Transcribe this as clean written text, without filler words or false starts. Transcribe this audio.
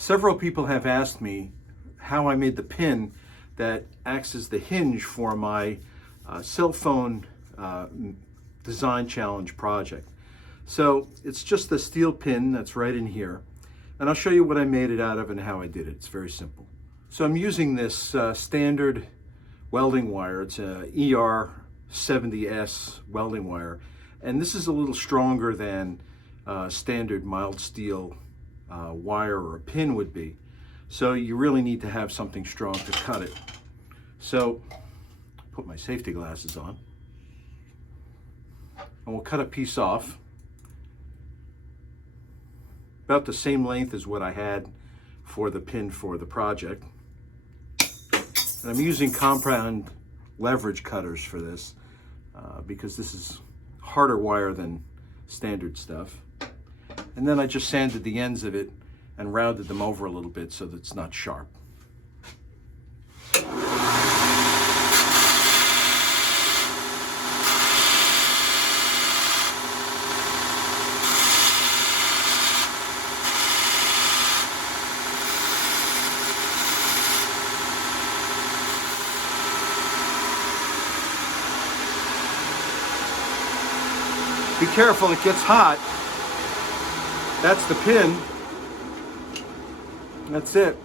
Several people have asked me how I made the pin that acts as the hinge for my cell phone design challenge project. So it's just the steel pin that's right in here, and I'll show you what I made it out of and how I did it. It's very simple. So I'm using this standard welding wire. It's a ER70S welding wire, and this is a little stronger than standard mild steel wire or a pin would be. So you really need to have something strong to cut it. So put my safety glasses on, and we'll cut a piece off about the same length as what I had for the pin for the project. And I'm using compound leverage cutters for this because this is harder wire than standard stuff. And then I just sanded the ends of it and rounded them over a little bit so that it's not sharp. Be careful, it gets hot. That's the pin. That's it.